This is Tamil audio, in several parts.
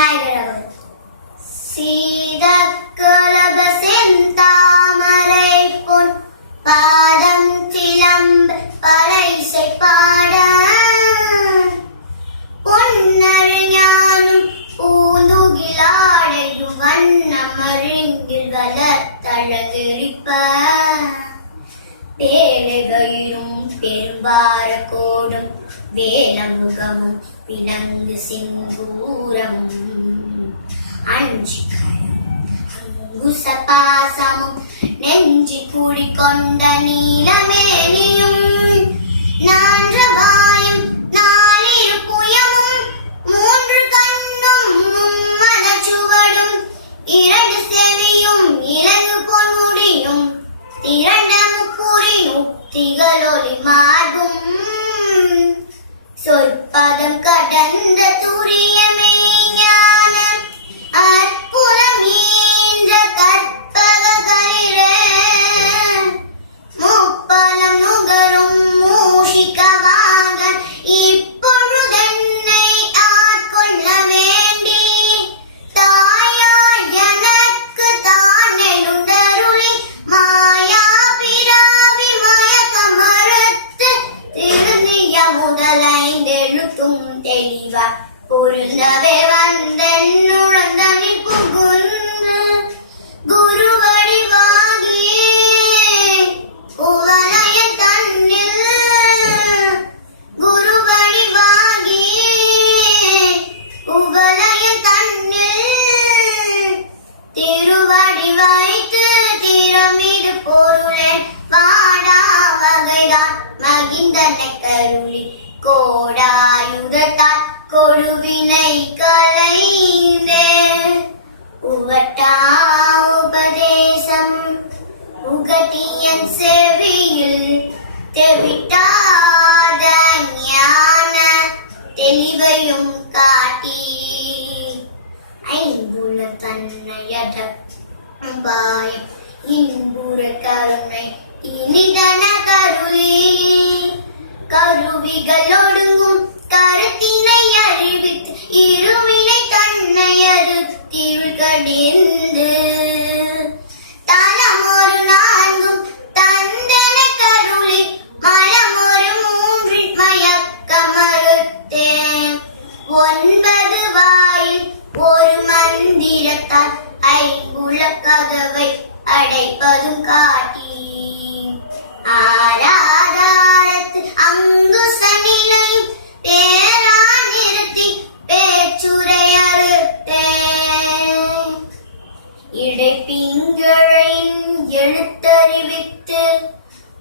விநாயகர் அவர் சீதக்கலப செந்தாமரை பொன் பாதம் சிலம்ப பறைசை பாட பொன்னறிஞானும் பூந்துகிலாடையும் வண்ணமருங்கில் வளர்த்தழகிரிப்ப தேடுகையும் பெரும்பார கோடும் வேலமுகமும் விலங்கு சிங்கூரமும். அஞ்சிக்கரம் அங்குச பாசமும் நெஞ்சி கூடிக்கொண்ட நீலமேனியும் സ്വൽപദം കടന്ന തുറിയം தெளிவா பொருந்தவே வந்தென்னுழந்தனில் புகுந்து குருவடிவாகி உவலயன் தன்னில் குருவடிவாகி உவலயன் தன்னில் திருவடி வைத்து திறமிது பொருளே வாடா வகைதான் மகிந்தனை கருளி கோடாயுதத்தான் கொழுவினை கலைந்தே உவட்டா உபதேசம் உகட்டியன் செவியில் தெவிட்டாத ஞான தெளிவையும் காட்டி. ஐம்புல தன்னையட பாயம் இன்புற கருணை இனிதன கருவி கருவிகள் ஒடுங்கும் கருத்தினை இருவினை தன்னை அறுத்தில் கடிந்து தலமொரு நான்கும் தந்தன கருளி மலமொரு மூன்றின் மயக்க மறுத்தேன் ஒன்பது வாயில் ஒரு மந்திரத்தால் ஐம்புல அடைப்பதும் காட்டி ஆரா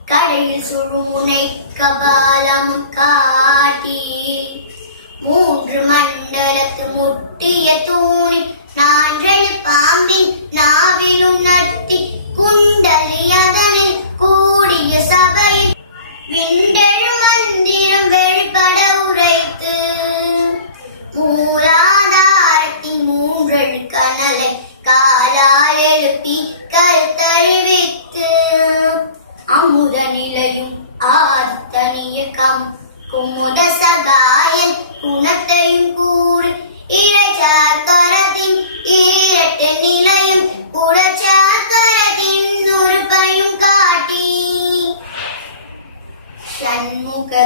கடையில் சுழுமுனை கபாலம் காட்டி மூன்று மண்டலத்து முட்டிய தூணி நான்றெழு பாம்பின் நாவிலும்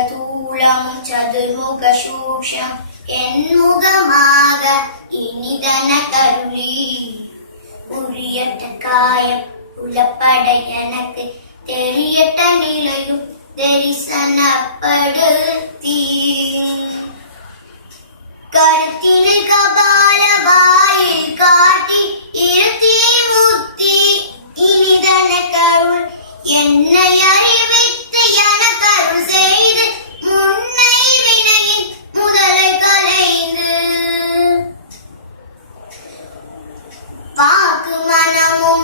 தூளம் சதுர்முக சூக்ஷம் என்முகமாக இனிதன கருளி உரியட்ட காயம் புலப்பட எனக்கு தெரியட்ட நிலையும் தரிசனப்படுத்தி கருத்தினை கபா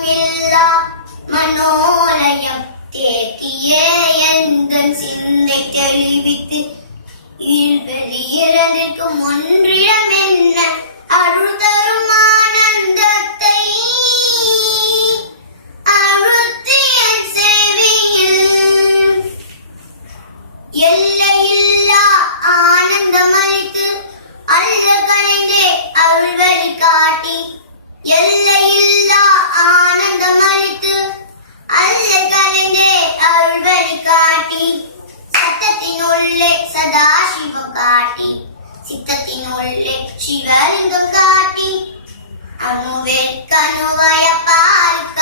மனமும் இல்லா மனோலயம் தேக்கியே எங்கள் சிந்தை தெளிவித்து வெளியிறந்திருக்கும் ஒன்றிடம் என்ன? அருள் தரும் ஆனந்தத்தை அழுத்தி என் சேவையில். எல்லையில்லா ஆனந்தம் அளித்து அல்ல கலைந்தே அருள்வழி காட்டி எல்லையில்லா സദാശിവം കാട്ടി ചിത്തത്തിനുള്ളിൽ ശിവലിംഗം കാട്ടി. അണുവേൽക്കനുവയ പാലിക്ക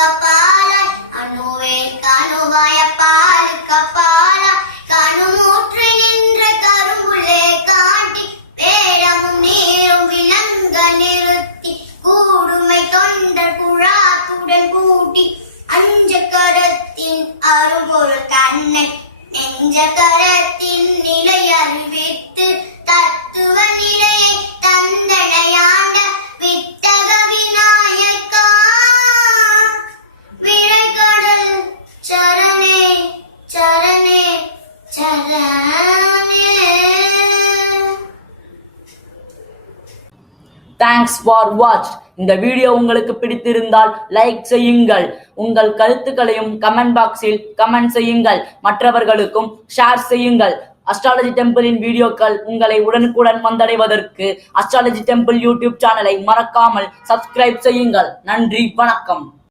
தேங்க்ஸ் ஃபார் வாட்ச் இந்த வீடியோ உங்களுக்கு பிடித்திருந்தால் லைக் செய்யுங்கள். உங்கள் கருத்துக்களையும் கமெண்ட் பாக்ஸில் கமெண்ட் செய்யுங்கள். மற்றவர்களுக்கும் ஷேர் செய்யுங்கள். அஸ்ட்ராலஜி டெம்பிளின் வீடியோக்கள் உங்களை உடனுக்குடன் வந்தடைவதற்கு அஸ்ட்ராலஜி டெம்பிள் யூடியூப் சேனலை மறக்காமல் சப்ஸ்கிரைப் செய்யுங்கள். நன்றி வணக்கம்.